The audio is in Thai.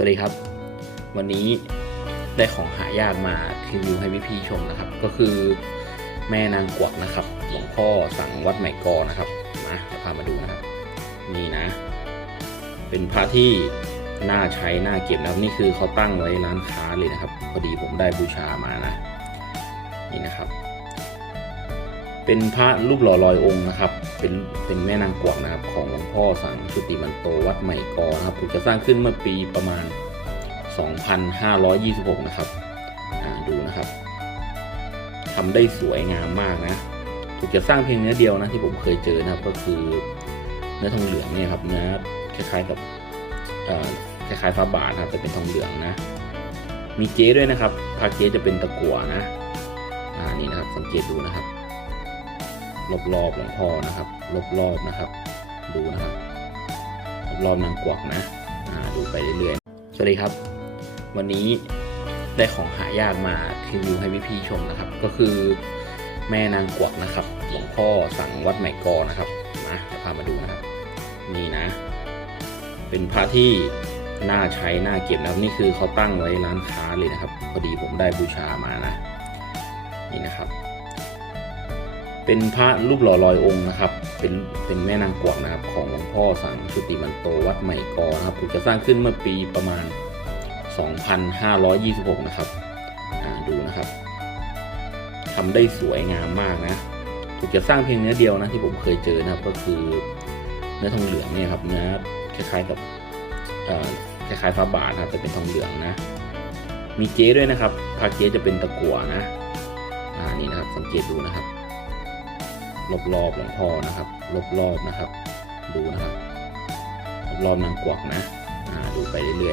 สวัสดีครับ วันนี้ได้ของหายากมารีวิวให้พี่ๆชมนะครับ ก็คือแม่นางกวักนะครับหลวงพ่อสั่งวัดใหม่กอนะครับมาจะพามาดูนะครับ นี่นะ เป็นพระที่น่าใช้น่าเก็บนะครับนี่คือเขาตั้งไว้ร้านค้าเลยนะครับ พอดีผมได้บูชามานะ นี่นะครับ เป็นพระรูปหล่อลอยองค์นะครับ เป็นเป็นแม่นางกวักนะครับ ของหลวงพ่อสังชุติมันโตวัดใหม่กอนะครับถูกจะสร้างขึ้นเมื่อปีประมาณ 2,526 นะครับอ่าดูนะครับทำได้สวยงามมากนะถูกจะสร้างเพียงเนื้อเดียวนะที่ผมเคยเจอนะครับ ก็คือเนื้อทองเหลืองเนี่ยครับเนื้อคล้ายๆกับอ่อคล้ายๆฟ้าบาทนะครับแต่เป็นทองเหลืองนะ มีเจ๊ด้วยนะครับพาเจ๊จะเป็นตะกั่วนะอ่านี่นะครับสังเกตดูนะครับ รอบๆหลวงพ่อนะครับ รอบๆนะครับ ดูนะครับ รอบๆนางกวักนะดูไปเรื่อยๆ สวัสดีครับ วันนี้ได้ของหายากมารีวิวให้พี่ๆชมนะครับ ก็คือแม่นางกวักนะครับ หลวงพ่อสั่งวัดใหม่กอนะครับมาจะพามาดูนะครับ นี่นะ เป็นพระที่น่าใช้น่าเก็บนะครับนี่คือเขาตั้งไว้ร้านค้าเลยนะครับ พอดีผมได้บูชามานะ นี่นะครับ เป็นพระรูปหล่อลอยองค์นะครับ เป็นเป็นแม่นางกวักนะครับ ของหลวงพ่อสังชุติมันโตวัดใหม่กอนะครับถูกจะสร้างขึ้นเมื่อปีประมาณ 2,526 นะครับอ่าดูนะครับทำได้สวยงามมากนะถูกจะสร้างเพียงเนื้อเดียวนะที่ผมเคยเจอนะครับ ก็คือเนื้อทองเหลืองเนี่ยครับเนื้อคล้ายๆกับอ่อคล้ายๆฟ้าบาทนะครับแต่เป็นทองเหลืองนะ มีเจ๊ด้วยนะครับพาเจ๊จะเป็นตะกั่วนะอ่านี่นะครับสังเกตดูนะครับ รอบๆหลวงพ่อนะครับ รอบๆนะครับ ดูนะครับ รอบๆนางกวักนะ ดูไปเรื่อย